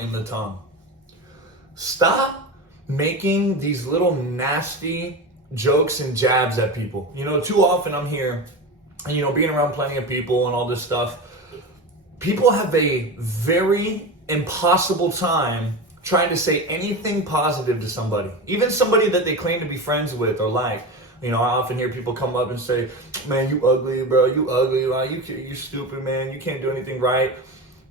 in the tongue. Stop making these little nasty jokes and jabs at people. Too often I'm here, and being around plenty of people and all this stuff, people have a very impossible time trying to say anything positive to somebody, even somebody that they claim to be friends with or like. I often hear people come up and say, man, you ugly, bro, you ugly, you stupid, man, you can't do anything right.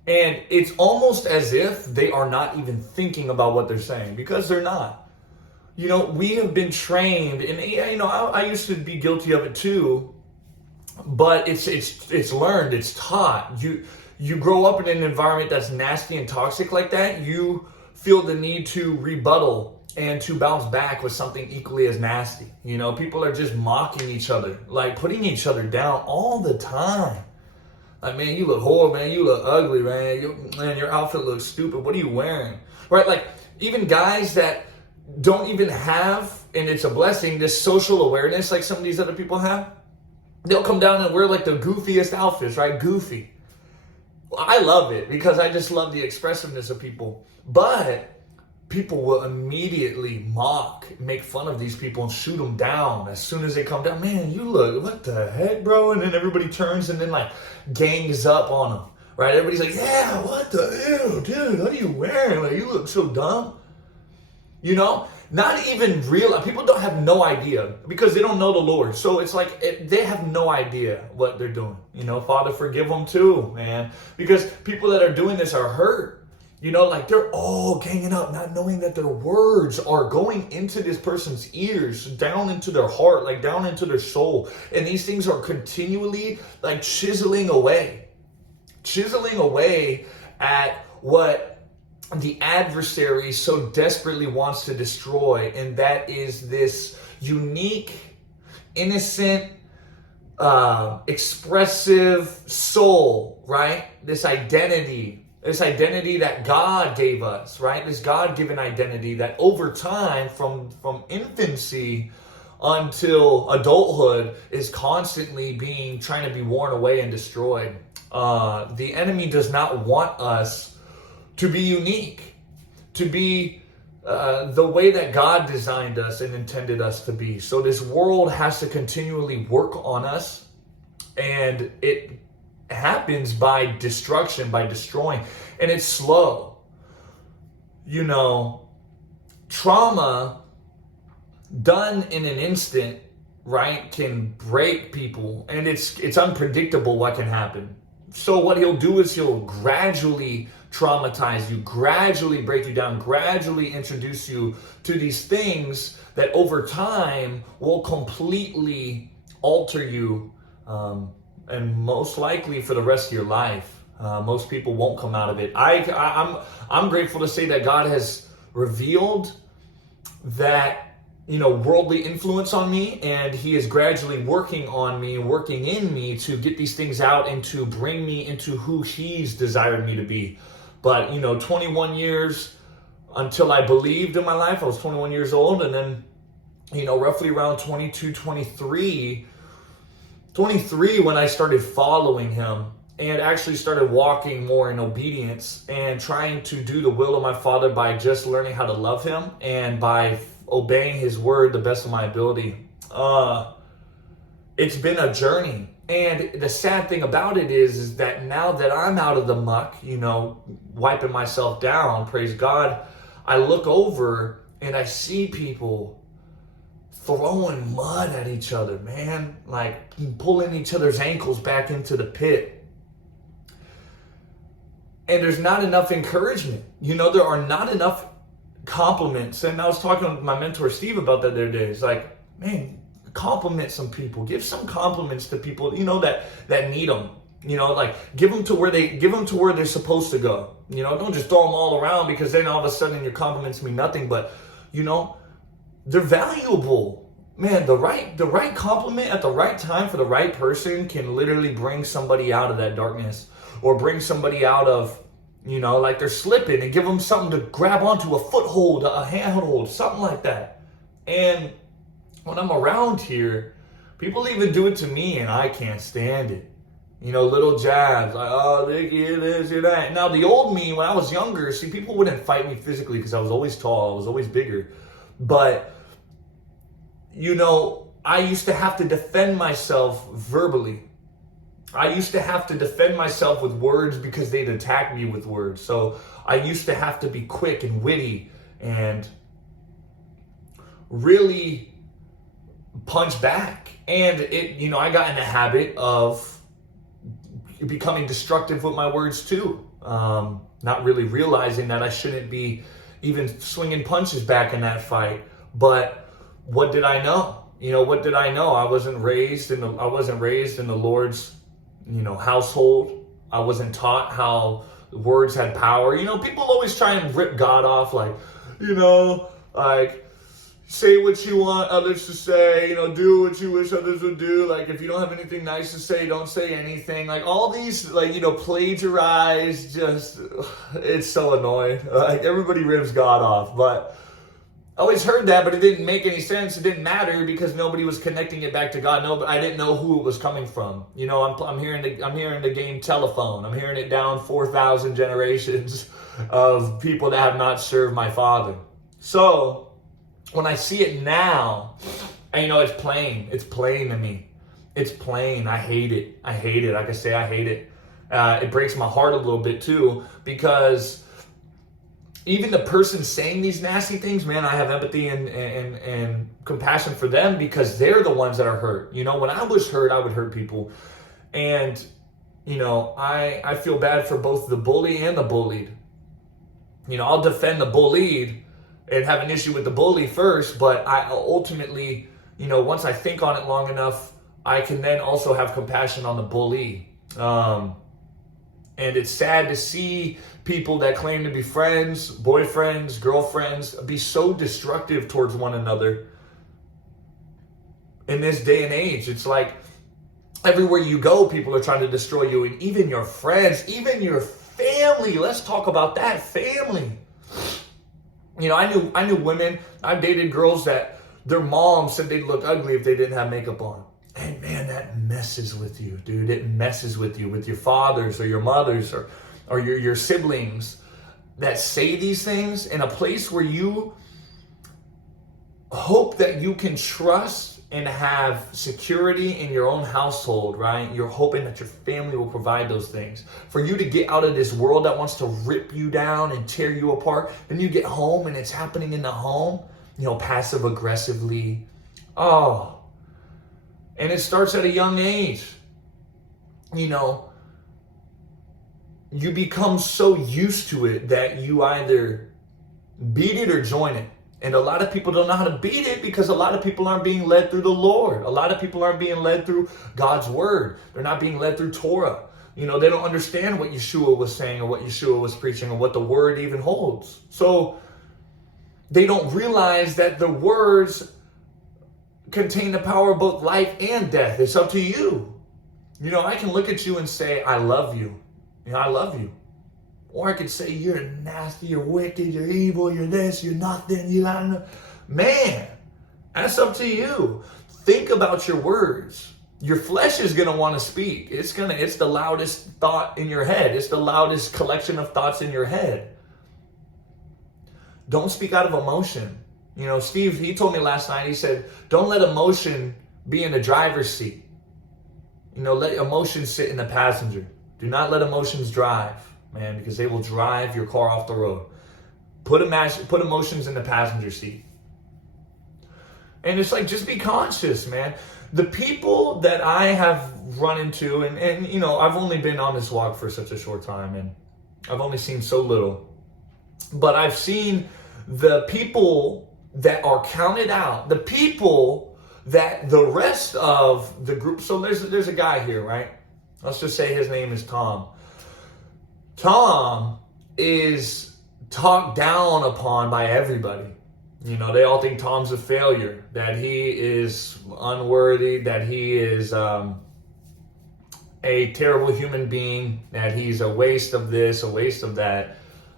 And it's almost as if they are not even thinking about what they're saying, because they're not. We have been trained, and I used to be guilty of it too, but it's learned, it's taught. You grow up in an environment that's nasty and toxic like that, you feel the need to rebuttal and to bounce back with something equally as nasty. People are just mocking each other, like putting each other down all the time. Like, man, you look horrible, man. You look ugly, man. Man, your outfit looks stupid. What are you wearing? Right? Like, even guys that don't even have, and it's a blessing, this social awareness like some of these other people have, they'll come down and wear like the goofiest outfits, right? Goofy. I love it because I just love the expressiveness of people. But people will immediately mock, make fun of these people and shoot them down as soon as they come down. Man, you look, what the heck, bro? And then everybody turns and then like gangs up on them, right? Everybody's like, yeah, what the hell, dude? What are you wearing? Like, you look so dumb. Not even real. People don't have no idea because they don't know the Lord. So it's like they have no idea what they're doing. Father, forgive them too, man. Because people that are doing this are hurt. Like they're all ganging up, not knowing that their words are going into this person's ears, down into their heart, like down into their soul. And these things are continually like chiseling away at what the adversary so desperately wants to destroy. And that is this unique, innocent, expressive soul, right? This identity that God gave us, right? This God-given identity that over time, from infancy until adulthood, is constantly trying to be worn away and destroyed. The enemy does not want us to be unique, to be the way that God designed us and intended us to be. So this world has to continually work on us, and it happens by destruction, by destroying, and it's slow. Trauma done in an instant, right, can break people, and it's unpredictable what can happen. So what he'll do is he'll gradually traumatize you, gradually break you down, gradually introduce you to these things that over time will completely alter you, and most likely for the rest of your life. Most people won't come out of it. I'm grateful to say that God has revealed that worldly influence on me, and he is gradually working on me, working in me to get these things out and to bring me into who he's desired me to be. But 21 years until I believed in my life. I was 21 years old, and then roughly around 22, 23 when I started following him and actually started walking more in obedience and trying to do the will of my Father by just learning how to love him and by obeying his word the best of my ability. It's been a journey. And the sad thing about it is that now that I'm out of the muck, wiping myself down, praise God, I look over and I see people throwing mud at each other, man, like pulling each other's ankles back into the pit. And there's not enough encouragement. There are not enough compliments. And I was talking with my mentor, Steve, about that the other day. It's like, man, compliment some people. Give some compliments to people, that need them. Like give them to where they're supposed to go. Don't just throw them all around, because then all of a sudden your compliments mean nothing. But, they're valuable. Man, the right compliment at the right time for the right person can literally bring somebody out of that darkness, or bring somebody out of, like they're slipping, and give them something to grab onto, a foothold, a handhold, something like that. And when I'm around here, people even do it to me and I can't stand it. Little jabs, like, oh, Nick, you're this, you're that. Now, the old me, when I was younger, see, people wouldn't fight me physically because I was always tall, I was always bigger. But, I used to have to defend myself verbally. I used to have to defend myself with words because they'd attack me with words. So I used to have to be quick and witty and really punch back. And I got in the habit of becoming destructive with my words too. Not really realizing that I shouldn't be even swinging punches back in that fight. But what did I know? What did I know? I wasn't raised in the Lord's, household. I wasn't taught how words had power. People always try and rip God off, like, like, say what you want others to say, do what you wish others would do. Like, if you don't have anything nice to say, don't say anything. Like, all these, plagiarize, it's so annoying. Like, everybody rips God off. But I always heard that, but it didn't make any sense. It didn't matter because nobody was connecting it back to God. No, but I didn't know who it was coming from. I'm hearing the game telephone. I'm hearing it down 4,000 generations of people that have not served my Father. So when I see it now, it's plain. It's plain to me. It's plain. I hate it. I hate it. Like I say, I hate it. It breaks my heart a little bit too, because even the person saying these nasty things, man, I have empathy and compassion for them because they're the ones that are hurt. When I was hurt, I would hurt people. And, I feel bad for both the bully and the bullied. I'll defend the bullied and have an issue with the bully first, but I ultimately, once I think on it long enough, I can then also have compassion on the bully. And it's sad to see people that claim to be friends, boyfriends, girlfriends, be so destructive towards one another. In this day and age, it's like everywhere you go, people are trying to destroy you. And even your friends, even your family. Let's talk about that, family. I knew women, I've dated girls that their moms said they'd look ugly if they didn't have makeup on. And man, that messes with you, dude. It messes with you, with your fathers or your mothers or your siblings that say these things in a place where you hope that you can trust and have security in your own household, right? You're hoping that your family will provide those things. For you to get out of this world that wants to rip you down and tear you apart, then you get home and it's happening in the home, passive aggressively. Oh. And it starts at a young age. You become so used to it that you either beat it or join it. And a lot of people don't know how to beat it because a lot of people aren't being led through the Lord. A lot of people aren't being led through God's word. They're not being led through Torah. They don't understand what Yeshua was saying or what Yeshua was preaching or what the word even holds. So they don't realize that the words contain the power of both life and death. It's up to you. I can look at you and say, I love you. I love you. Or I could say, you're nasty, you're wicked, you're evil, you're this, you're nothing, you don't know. Man, that's up to you. Think about your words. Your flesh is going to want to speak. It's the loudest thought in your head. It's the loudest collection of thoughts in your head. Don't speak out of emotion. Steve, he told me last night, he said, don't let emotion be in the driver's seat. Let emotions sit in the passenger. Do not let emotions drive, man, because they will drive your car off the road. Put emotions in the passenger seat. And it's like, just be conscious, man. The people that I have run into, and I've only been on this walk for such a short time, and I've only seen so little. But I've seen the people that are counted out, the people that the rest of the group, so there's a guy here, right? Let's just say his name is Tom. Tom is talked down upon by everybody. They all think Tom's a failure, that he is unworthy, that he is a terrible human being, that he's a waste of this, a waste of that,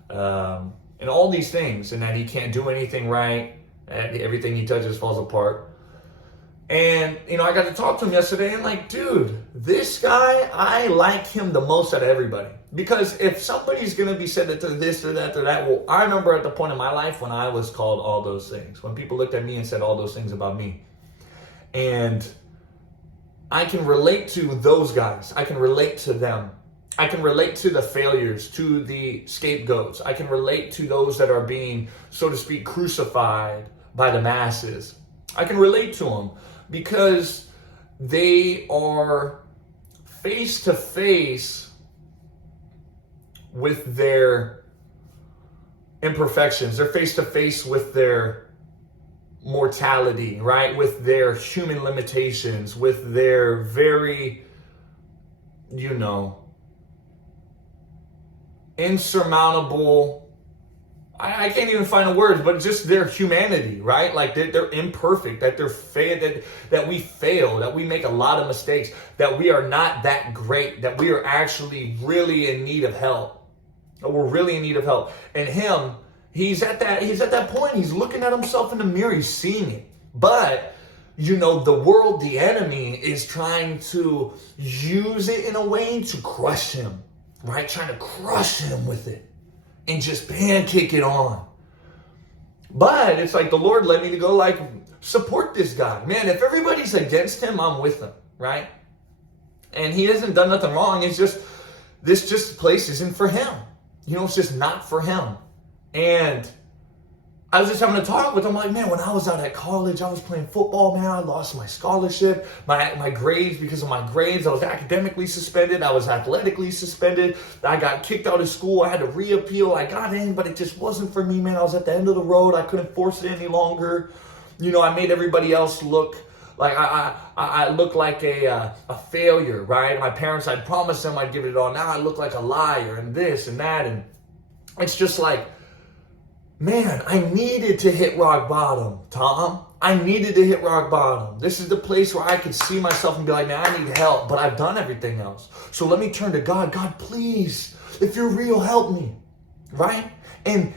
and all these things, and that he can't do anything right, that everything he touches falls apart. And, I got to talk to him yesterday and like, dude, this guy, I like him the most out of everybody. Because if somebody's going to be said to this or that or that, well, I remember at the point in my life when I was called all those things, when people looked at me and said all those things about me. And I can relate to those guys. I can relate to them. I can relate to the failures, to the scapegoats. I can relate to those that are being, so to speak, crucified by the masses. I can relate to them because they are face to face with their imperfections. They're face to face with their mortality, right? With their human limitations, with their very, insurmountable, I can't even find the words, but just their humanity, right? Like they're imperfect, that that we fail, that we make a lot of mistakes, that we are not that great, that we are actually really in need of help. We're really in need of help. And him, he's at that point, he's looking at himself in the mirror, he's seeing it. But the world, the enemy, is trying to use it in a way to crush him, right? Trying to crush him with it and just pancake it on. But it's like the Lord led me to go like, support this guy. Man, if everybody's against him, I'm with him, right? And he hasn't done nothing wrong. It's just, this place isn't for him. It's just not for him. And I was just having a talk with him, like, man, when I was out at college, I was playing football, man, I lost my scholarship, my grades. Because of my grades, I was academically suspended, I was athletically suspended, I got kicked out of school, I had to reappeal, I got in, but it just wasn't for me, man. I was at the end of the road, I couldn't force it any longer. I made everybody else look like I looked like a failure, right? My parents, I'd promised them I'd give it all. Now I look like a liar and this and that. And it's just like, man, I needed to hit rock bottom, Tom. I needed to hit rock bottom. This is the place where I could see myself and be like, man, I need help, but I've done everything else. So let me turn to God. God, please, if you're real, help me, right? And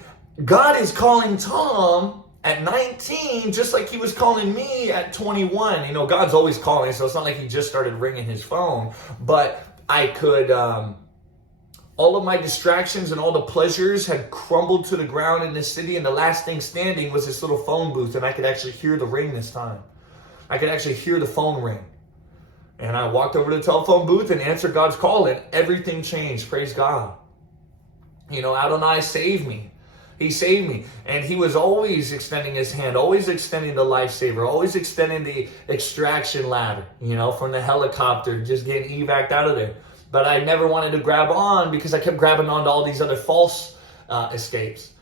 God is calling Tom at 19, just like he was calling me at 21. God's always calling, so it's not like he just started ringing his phone, but I could, all of my distractions and all the pleasures had crumbled to the ground in this city, and the last thing standing was this little phone booth, and I could actually hear the ring this time. I could actually hear the phone ring. And I walked over to the telephone booth and answered God's call, and everything changed. Praise God. Adonai saved me. He saved me. And he was always extending his hand, always extending the lifesaver, always extending the extraction ladder, from the helicopter, just getting evac'd out of there. But I never wanted to grab on because I kept grabbing on to all these other false escapes.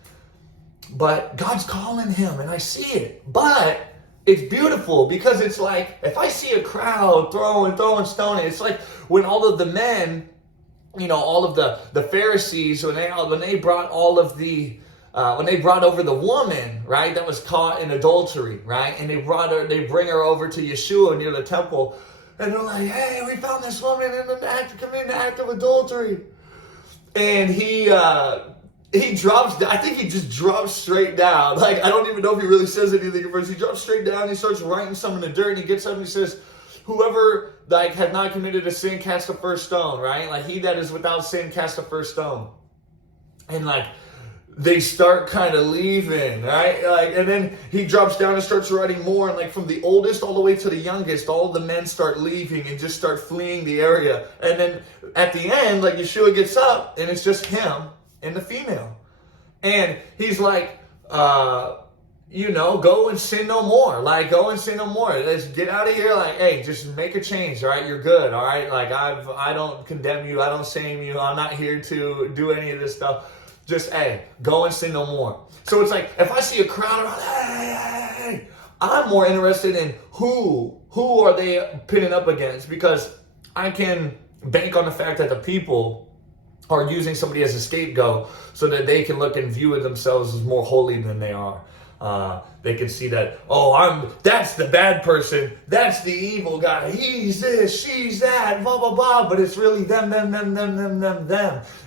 But God's calling him, and I see it. But it's beautiful because it's like, if I see a crowd throwing stone, it's like when all of the men, all of the Pharisees, when they brought all of the when they brought over the woman, right, that was caught in adultery, right, and they bring her over to Yeshua near the temple, and they're like, hey, we found this woman committing an act of adultery, and he drops. I think he just drops straight down. Like, I don't even know if he really says anything at first. He drops straight down. He starts writing some in the dirt, and he gets up and he says, whoever had not committed a sin, cast the first stone, right? Like, he that is without sin, cast the first stone. And they start kind of leaving, right? And then he drops down and starts writing more. And from the oldest all the way to the youngest, all of the men start leaving and just start fleeing the area. And then at the end, Yeshua gets up and it's just him and the female. And he's like, go and sin no more. Go and sin no more. Let's get out of here. Hey, just make a change, all right? You're good, all right? I don't condemn you. I don't shame you. I'm not here to do any of this stuff. Just, hey, go and sin no more. So it's like, if I see a crowd around, hey, I'm more interested in who are they pitting up against, because I can bank on the fact that the people are using somebody as a scapegoat so that they can look and view themselves as more holy than they are. They can see that, that's the bad person, that's the evil guy, he's this, she's that, blah, blah, blah, but it's really them.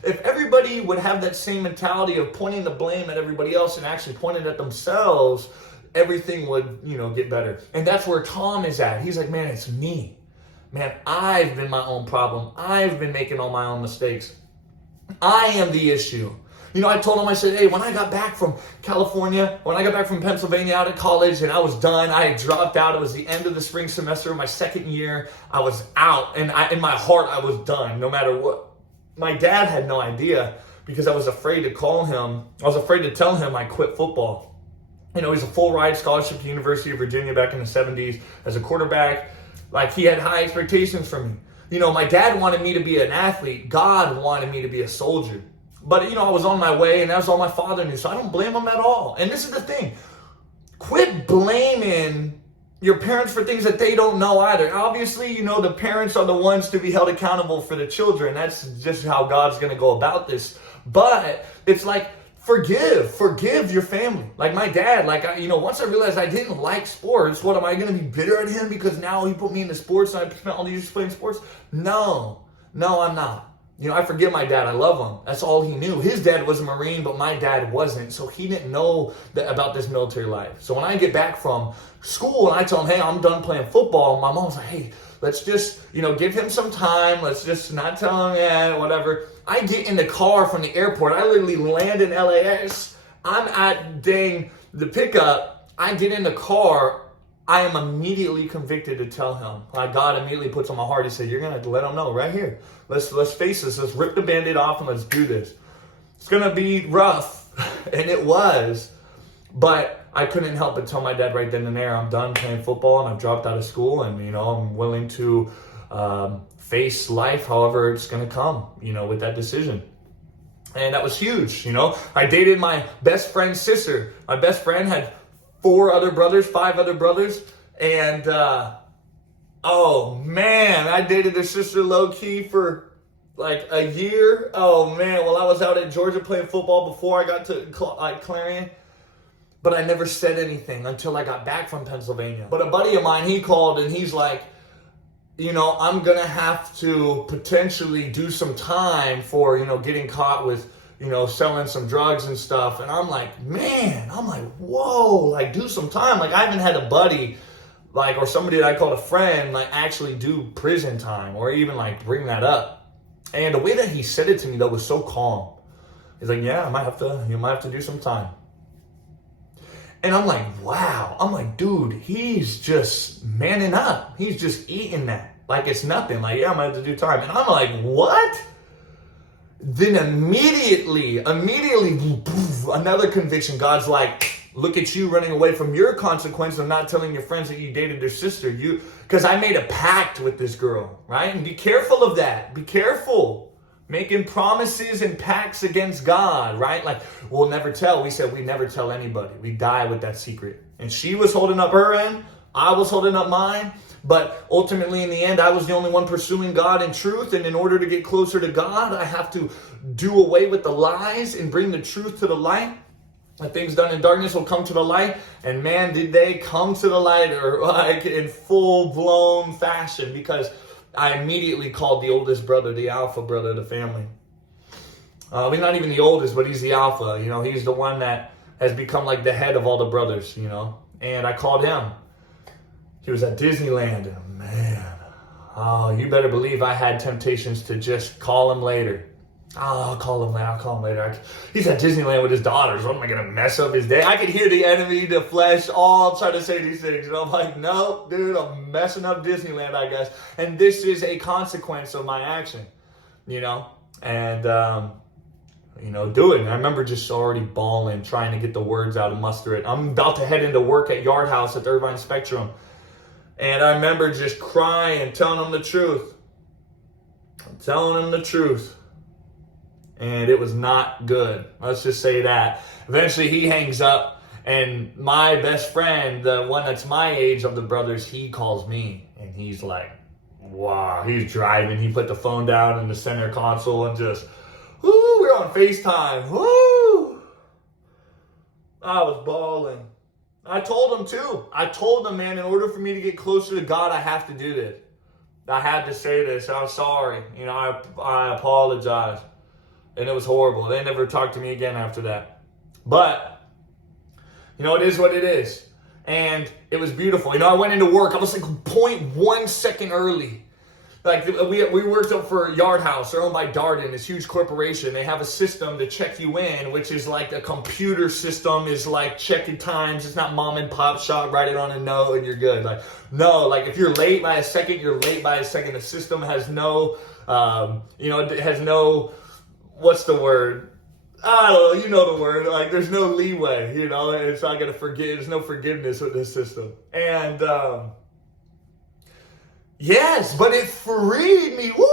If everybody would have that same mentality of pointing the blame at everybody else and actually pointing at themselves, everything would, get better. And that's where Tom is at. He's like, man, it's me. Man, I've been my own problem. I've been making all my own mistakes. I am the issue. I told him, I said, hey, when I got back from California, when I got back from Pennsylvania out of college and I was done, I had dropped out. It was the end of the spring semester of my second year. I was out, and in my heart, I was done no matter what. My dad had no idea because I was afraid to call him. I was afraid to tell him I quit football. He's a full ride scholarship to University of Virginia back in the 70s as a quarterback. Like, he had high expectations for me. My dad wanted me to be an athlete. God wanted me to be a soldier. But, I was on my way, and that was all my father knew, so I don't blame him at all. And this is the thing. Quit blaming your parents for things that they don't know either. Obviously, the parents are the ones to be held accountable for the children. That's just how God's going to go about this. But it's like, forgive your family. Like my dad, once I realized I didn't like sports, what, am I going to be bitter at him because now he put me into sports and I spent all these years playing sports? No, I'm not. I forgive my dad. I love him. That's all he knew. His dad was a Marine, but my dad wasn't. So he didn't know about this military life. So when I get back from school and I tell him, hey, I'm done playing football, my mom's like, hey, let's just, give him some time. Let's just not tell him yet, whatever. I get in the car from the airport. I literally land in LAX. I'm at the pickup. I get in the car. I am immediately convicted to tell him. God immediately puts on my heart. He said, you're going to let him know right here. Let's face this. Let's rip the Band-Aid off and let's do this. It's going to be rough. And it was. But I couldn't help but tell my dad right then and there, I'm done playing football and I've dropped out of school and, I'm willing to face life however it's going to come, with that decision. And that was huge, I dated my best friend's sister. My best friend had 5 other brothers. And, oh man, I dated their sister low-key for like a year. Oh man, well, I was out at Georgia playing football before I got to Clarion. But I never said anything until I got back from Pennsylvania. But a buddy of mine, he called and he's like, I'm going to have to potentially do some time for, getting caught with, selling some drugs and stuff. And I'm like, whoa, do some time. I haven't had a buddy, or somebody that I called a friend, actually do prison time or even, bring that up. And the way that he said it to me, though, was so calm. He's like, yeah, you might have to do some time. And I'm like, wow. I'm like, dude, he's just manning up. He's just eating that. It's nothing. Yeah, I'm going to have to do time. And I'm like, what? Then immediately, another conviction. God's like, look at you running away from your consequence of not telling your friends that you dated their sister. Because I made a pact with this girl, right? And be careful of that. Be careful. Making promises and pacts against God, right? We'll never tell. We said we'd never tell anybody. We die with that secret. And she was holding up her end. I was holding up mine. But ultimately, in the end, I was the only one pursuing God in truth. And in order to get closer to God, I have to do away with the lies and bring the truth to the light. The things done in darkness will come to the light. And man, did they come to the light in full-blown fashion, because I immediately called the oldest brother, the alpha brother of the family. He's not even the oldest, but he's the alpha. He's the one that has become the head of all the brothers, And I called him. He was at Disneyland. And man, you better believe I had temptations to just call him later. I'll call him later. He's at Disneyland with his daughters. What am I going to mess up his day? I could hear the enemy, the flesh, all try to say these things. And I'm like, no, dude, I'm messing up Disneyland, I guess. And this is a consequence of my action, And, do it. And I remember just already bawling, trying to get the words out and muster it. I'm about to head into work at Yard House at the Irvine Spectrum. And I remember just crying, telling him the truth. And it was not good. Let's just say that. Eventually he hangs up, and my best friend, the one that's my age of the brothers, he calls me. And he's like, wow, he's driving. He put the phone down in the center console and just, whoo, we're on FaceTime. Whoo! I was bawling. I told him too. I told him, man, in order for me to get closer to God, I have to do this. I had to say this. I'm sorry. I apologize. And it was horrible. They never talked to me again after that. But, it is what it is. And it was beautiful. I went into work. I was like 0.1 second early. Like we worked up for Yard House. They're owned by Darden, this huge corporation. They have a system to check you in, which is like a computer system, is like checking times. It's not mom and pop shop, write it on a note and you're good. Like, no, like if you're late by a second, you're late by a second. The system has no, it has no, what's the word? I don't know, you know the word. Like there's no leeway, it's not going to forgive. There's no forgiveness with this system. And, yes, but it freed me. Woo!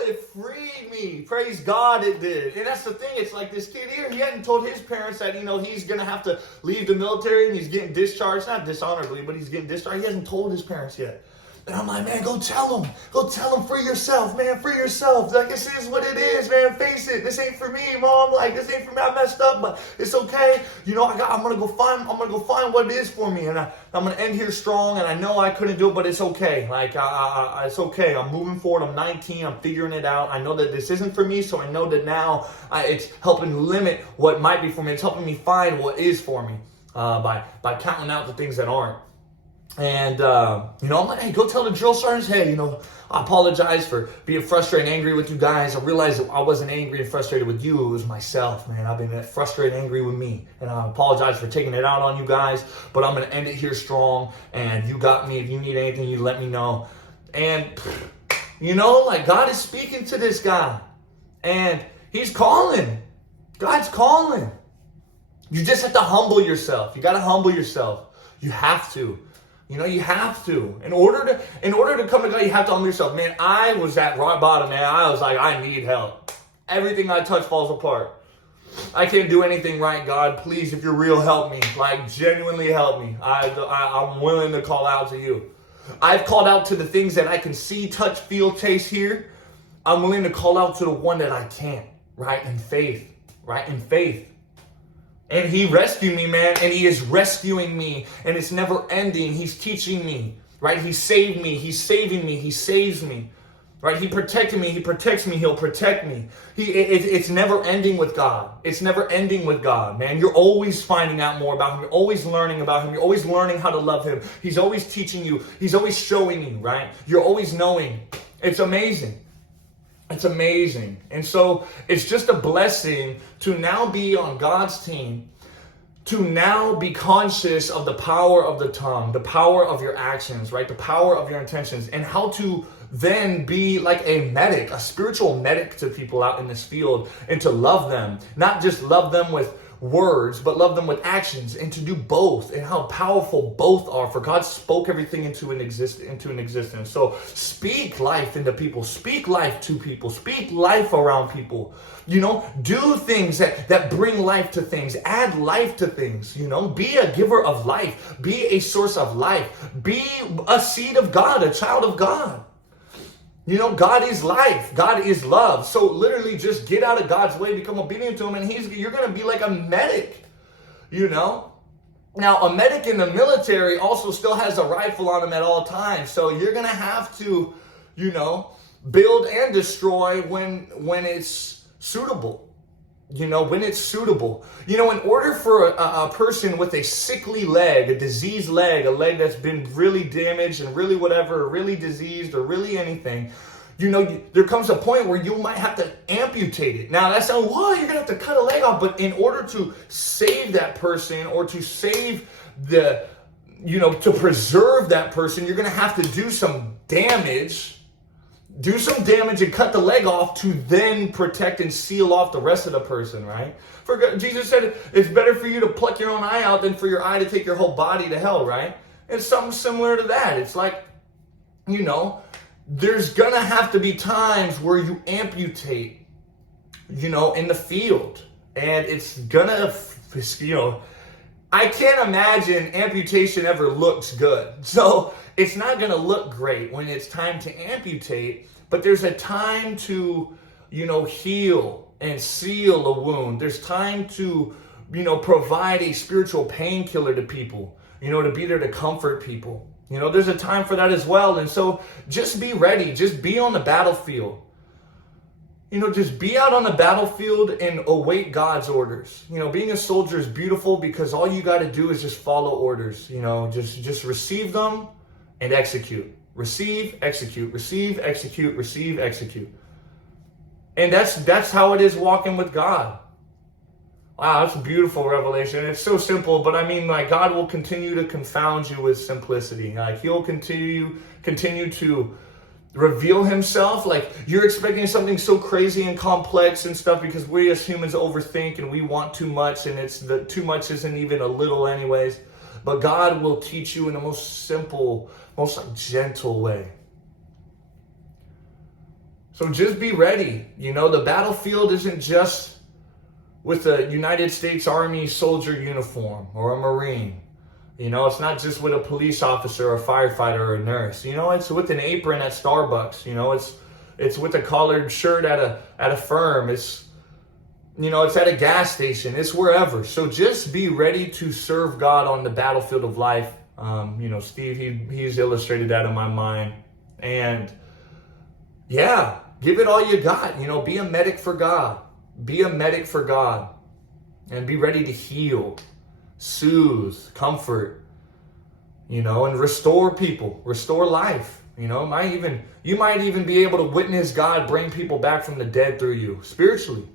It freed me. Praise God it did. And that's the thing. It's like this kid here, he hadn't told his parents that, he's going to have to leave the military and he's getting discharged. Not dishonorably, but he's getting discharged. He hasn't told his parents yet. And I'm like, man, go tell them. Go tell them for yourself, man, for yourself. Like, this is what it is, man. Face it. This ain't for me, Mom. Like, this ain't for me. I messed up, but it's okay. I'm gonna go find what it is for me, and I'm gonna end here strong. And I know I couldn't do it, but it's okay. Like, it's okay. I'm moving forward. I'm 19. I'm figuring it out. I know that this isn't for me, so I know that now it's helping limit what might be for me. It's helping me find what is for me by counting out the things that aren't. And, I'm like, hey, go tell the drill sergeants, hey, I apologize for being frustrated and angry with you guys. I realized that I wasn't angry and frustrated with you. It was myself, man. I've been frustrated and angry with me. And I apologize for taking it out on you guys. But I'm going to end it here strong. And you got me. If you need anything, you let me know. And, God is speaking to this guy. And he's calling. God's calling. You just have to humble yourself. You got to humble yourself. You have to. You have to. In order to come to God, you have to humble yourself. Man, I was at rock bottom, man. I was like, I need help. Everything I touch falls apart. I can't do anything right, God. Please, if you're real, help me. Like, genuinely help me. I'm willing to call out to you. I've called out to the things that I can see, touch, feel, taste, hear. I'm willing to call out to the one that I can't, right? In faith, right? In faith. And he rescued me, man, and he is rescuing me, and it's never ending. He's teaching me, right? He saved me, he's saving me, he saves me, right? He protected me, he protects me, he'll protect me. It's never ending with God. It's never ending with God, man. You're always finding out more about him. You're always learning about him. You're always learning how to love him. He's always teaching you. He's always showing you, right? You're always knowing. It's amazing. It's amazing. And so it's just a blessing to now be on God's team, to now be conscious of the power of the tongue, the power of your actions, right? The power of your intentions, and how to then be like a medic, a spiritual medic to people out in this field, and to love them, not just love them with words, but love them with actions, and to do both, and how powerful both are. For God spoke everything into an existence. So speak life into people, speak life to people, speak life around people. Do things that bring life to things, add life to things. Be a giver of life, be a source of life, be a seed of God, a child of God. God is life. God is love. So literally just get out of God's way, become obedient to him, and you're going to be like a medic, Now, a medic in the military also still has a rifle on him at all times. So you're going to have to, build and destroy when it's suitable. When it's suitable. In order for a person with a sickly leg, a diseased leg, a leg that's been really damaged and really whatever, or really diseased or really anything, there comes a point where you might have to amputate it. Now, that sounds, you're going to have to cut a leg off. But in order to save that person, or to save to preserve that person, you're going to have to do some damage. And cut the leg off to then protect and seal off the rest of the person, right? For Jesus said it's better for you to pluck your own eye out than for your eye to take your whole body to hell, right? It's something similar to that. It's like, there's gonna have to be times where you amputate, in the field. And it's gonna, I can't imagine amputation ever looks good. So it's not going to look great when it's time to amputate, but there's a time to, heal and seal a wound. There's time to, provide a spiritual painkiller to people, to be there to comfort people. There's a time for that as well. And so just be ready. Just be on the battlefield. just be out on the battlefield and await God's orders. Being a soldier is beautiful because all you got to do is just follow orders. Just receive them and execute. Receive, execute, receive, execute, receive, execute. And that's how it is walking with God. Wow, that's a beautiful revelation. It's so simple, but God will continue to confound you with simplicity. He'll continue to reveal himself. You're expecting something so crazy and complex and stuff because we as humans overthink and we want too much, and too much isn't even a little anyways. But God will teach you in the most simple, most gentle way. So just be ready. The battlefield isn't just with a United States Army soldier uniform or a Marine. It's not just with a police officer, a firefighter, or a nurse. It's with an apron at Starbucks. It's with a collared shirt at a firm. It's at a gas station. It's wherever. So just be ready to serve God on the battlefield of life. Steve, he's illustrated that in my mind. And yeah, give it all you got. Be a medic for God. Be a medic for God. And be ready to heal, soothe, comfort, and restore people, restore life. You might even be able to witness God bring people back from the dead through you, spiritually.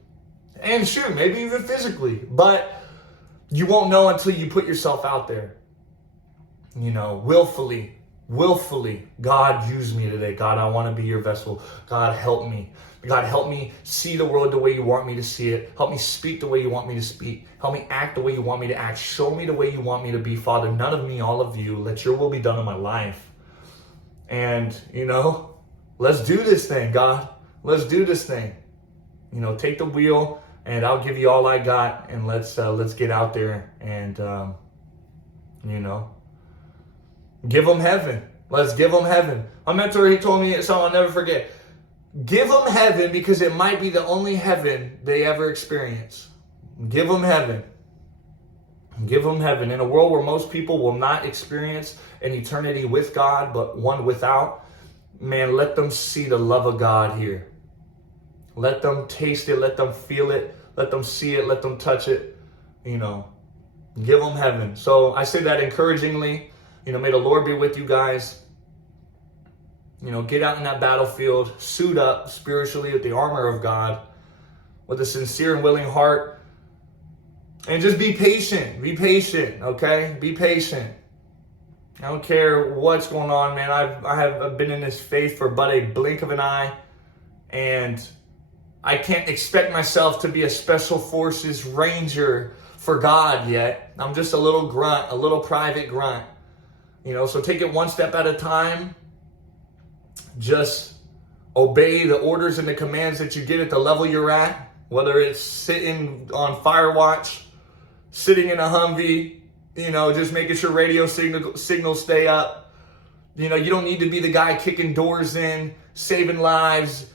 And sure, maybe even physically. But you won't know until you put yourself out there. Willfully, God, use me today. God, I want to be your vessel. God, help me. God, help me see the world the way you want me to see it. Help me speak the way you want me to speak. Help me act the way you want me to act. Show me the way you want me to be, Father. None of me, all of you. Let your will be done in my life. And, let's do this thing, God. Let's do this thing. Take the wheel and I'll give you all I got. And let's get out there and, give them heaven. Let's give them heaven. My mentor, he told me something I'll never forget. Give them heaven because it might be the only heaven they ever experience. Give them heaven. Give them heaven. In a world where most people will not experience an eternity with God, but one without, man, let them see the love of God here. Let them taste it. Let them feel it. Let them see it. Let them touch it. Give them heaven. So I say that encouragingly. May the Lord be with you guys. Get out in that battlefield, suit up spiritually with the armor of God, with a sincere and willing heart. And just be patient. Be patient, okay? Be patient. I don't care what's going on, man. I've been in this faith for but a blink of an eye. And I can't expect myself to be a special forces ranger for God yet. I'm just a little grunt, a little private grunt. So take it one step at a time. Just obey the orders and the commands that you get at the level you're at, whether it's sitting on Firewatch, sitting in a Humvee, just making sure radio signals stay up. You don't need to be the guy kicking doors in, saving lives,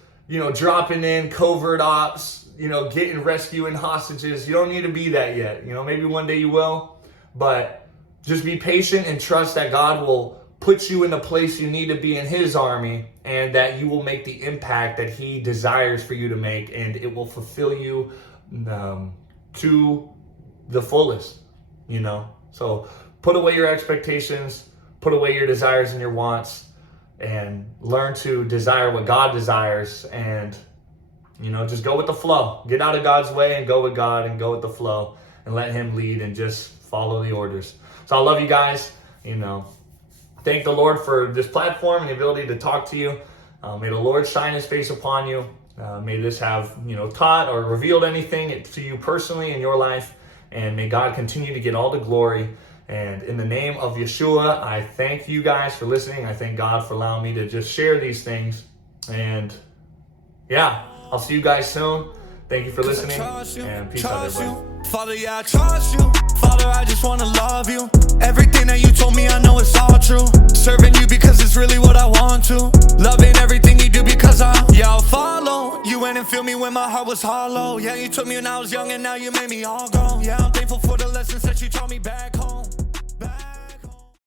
dropping in covert ops, rescuing hostages. You don't need to be that yet. Maybe one day you will, but just be patient and trust that God will put you in the place you need to be in his army, and that you will make the impact that he desires for you to make, and it will fulfill you to the fullest, So put away your expectations, put away your desires and your wants, and learn to desire what God desires, and, just go with the flow. Get out of God's way and go with God and go with the flow and let him lead and just follow the orders. So I love you guys, Thank the Lord for this platform and the ability to talk to you. May the Lord shine his face upon you. May this have, taught or revealed anything to you personally in your life. And may God continue to get all the glory. And in the name of Yeshua, I thank you guys for listening. I thank God for allowing me to just share these things. And yeah, I'll see you guys soon. Thank you for listening, and peace out, everybody. Father, yeah, I trust you. Father, I just want to love you. Everything that you told me, I know it's all true. Serving you because it's really what I want to. Loving everything you do because I'll follow. You went and filled me when my heart was hollow. Yeah, you took me when I was young and now you made me all grown. Yeah, I'm thankful for the lessons that you taught me back home.